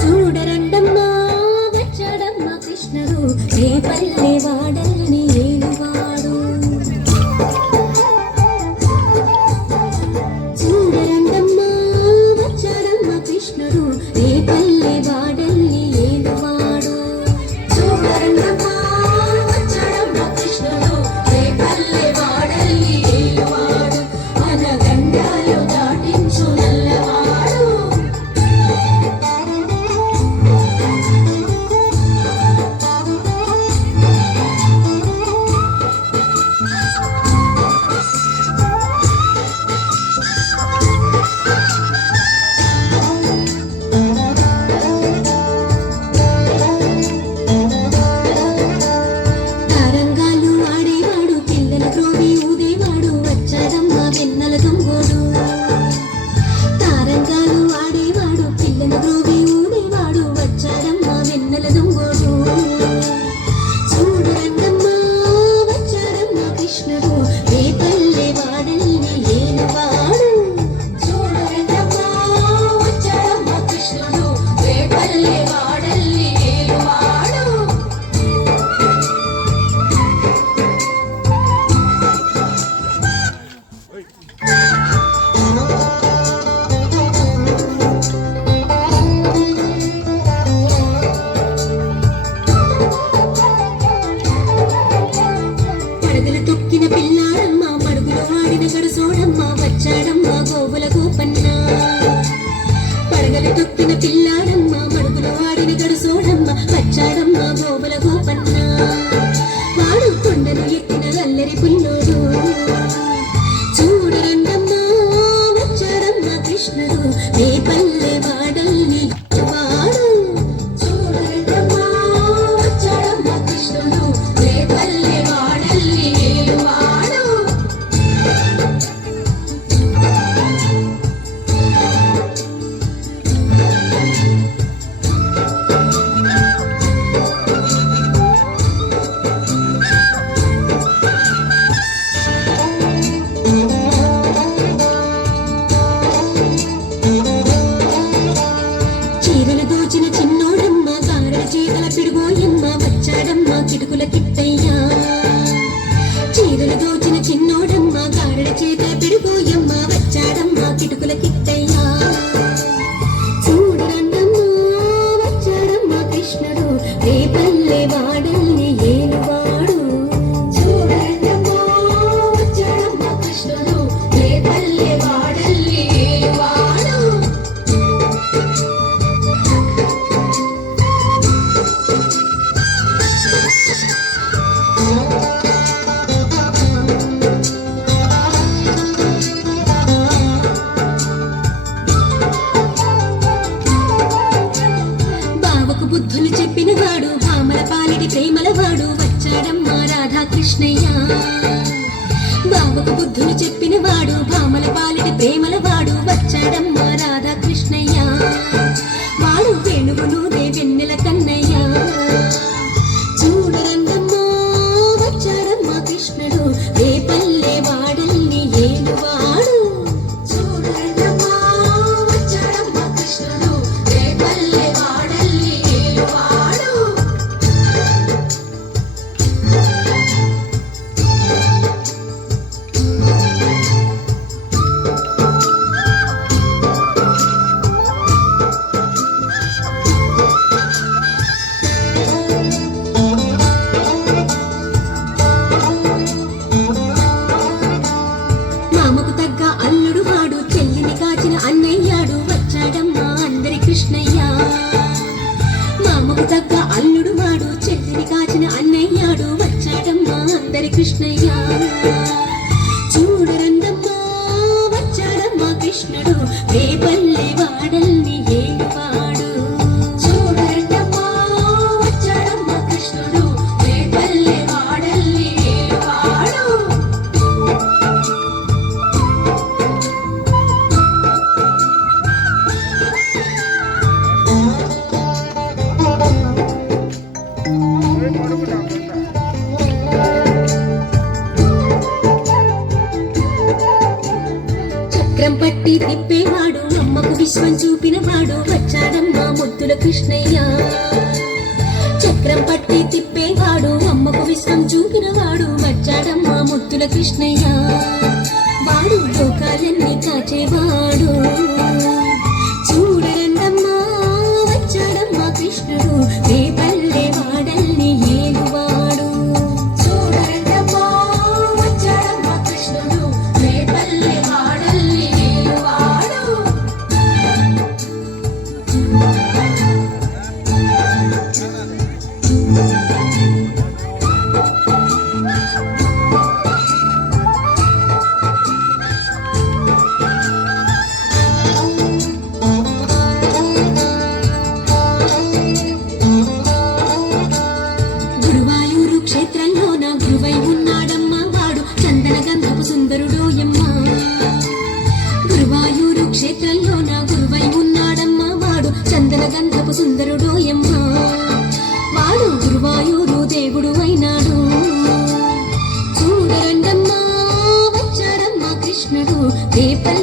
చూడరండమ్మా వచ్చాడమ్మా కృష్ణుడు ఏ పల్లె వాడల్ని ఏలువాడు. చూడరండమ్మా వచ్చాడమ్మా కృష్ణుడు ఏ పల్లె వాడల్ని ఏలువాడు. చూడరండమ్మా వచ్చాడమ్మా కృష్ణుడు ఏ పల్లె వాడల్ని ఏలువాడు. మన గండాలు దాటించు నల్లవాడు. తరంగాలు ఆడేవాడు పిల్లల గ్రోవి ఊదేవాడు వచ్చాడమ్మా వెన్నెల దొంగోడు. తారంగాలు ఆడేవాడు పిల్లల గ్రోవి ఊదేవాడు వచ్చాడమ్మా వెన్నెల దొంగోడు. చూడరండమ్మా వచ్చాడమ్మా కృష్ణుడు ఏ పల్లె వాడల్ని ఏలువాడు. చూడరండమ్మా వచ్చాడమ్మా కృష్ణుడు ఏ పల్లె వాడల్ని ఏలువాడు. పడగలు తొక్కిన పిల్లాడమ్మ మడుగులు వాడిన గడసోడమ్మ వచ్చాడమ్మ గోవుల గోపన్న. పడగలు తొక్కిన పిల్లాడమ్మ మడుగులు వాడిన గడసోడమ్మ వచ్చాడమ్మ గోవుల గోపన్న. వాడు కొండను ఎక్కిన అల్లరి పుల్లోడు. చూడరండమ్మా వచ్చాడమ్మ కృష్ణుడు ఏ పల్లె వాడల్ని వాడు. చూడరండమ్మా వచ్చాడమ్మ కృష్ణుడు ఏ పల్లె వాడల్ని ఏలువాడు. చీరలు దోచిన చిన్నోడమ్మ గారెల చీరల పిడుగోయమ్మ వచ్చాడమ్మ కిటుకుల కిట్టయ్య. చీరలు దోచిన చిన్నోడమ్మ గారెల చీరల పిడుగోయమ్మ వచ్చాడమ్మ కిటుకుల కిట్టయ్య. చూడరండమ్మా వచ్చాడమ్మ కృష్ణుడు ఏ పల్లె వాడల్ని ఏలువాడు. చూడరండమ్మా వచ్చాడమ్మ కృష్ణుడు ఏ పల్లె వాడల్ని ఏలువాడు. బావకు బుద్ధులు చెప్పిన వాడు భామల పాలిటి ప్రేమల వాడు వచ్చాడమ్మా రాధాకృష్ణయ్య. బావకు బుద్ధులు చెప్పిన వాడు భామల పాలిటి ప్రేమల వాడు వచ్చాడమ్మా రాధాకృష్ణయ్య. వాడు వేణువునూదే వెన్నెల కన్నయ్య. చూడరండమ్మా వచ్చాడమ్మా కృష్ణుడు ఏ పల్లె వాడల్ని ఏలువాడు. చూడరండమ్మా వచ్చాడమ్మా కృష్ణుడు ఏ పల్లె వాడల్ని ఏలువాడు. మామకు తగ్గ అల్లుడు వాడు చెల్లిని కాచిన అన్నయ్యాడు వచ్చాడమ్మా అందరి కృష్ణయ్య. మామకు తగ్గ అల్లుడు వాడు చెల్లిని కాచిన అన్నయ్యాడు వచ్చాడమ్మా అందరి కృష్ణయ్య. చూడరండమ్మా వచ్చాడమ్మా కృష్ణుడు ఏ పల్లె వాడల్ని ఏలువాడు. చూడరండమ్మా వచ్చాడమ్మా కృష్ణుడు ఏ పల్లె వాడల్ని ఏలువాడు. చక్రం పట్టి తిప్పేవాడు అమ్మకు విశ్వం చూపినవాడు వచ్చాడమ్మా ముద్దుల కృష్ణయ్య చక్రం పట్టి తిప్పేవాడు అమ్మకు విశ్వం చూపినవాడు వచ్చాడమ్మా ముద్దుల కృష్ణయ్య వాడు లోకాలన్నీ కాచేవాడు చూడరండమ్మా వచ్చాడమ్మా కృష్ణుడు రేపల్లె వాడల్ని ఏలువాడు చూడరండమ్మా వచ్చాడమ్మా కృష్ణుడు రేపల్లె వాడల్ని ఏలువాడు గురువాయూరు క్షేత్రంలో నా గురువై ఉన్నాడమ్మా వాడు చందన గంధపు సుందరుడోయమ్మా గురువాయూరు క్షేత్రంలో నా గురువై ఉన్నాడమ్మా వాడు చందన గంధపు సుందరుడోయమ్మా వాడు గురువాయూరు దేవుడు అయినాడు చూడరండమ్మా వచ్చాడమ్మా కృష్ణుడు రేపల్లె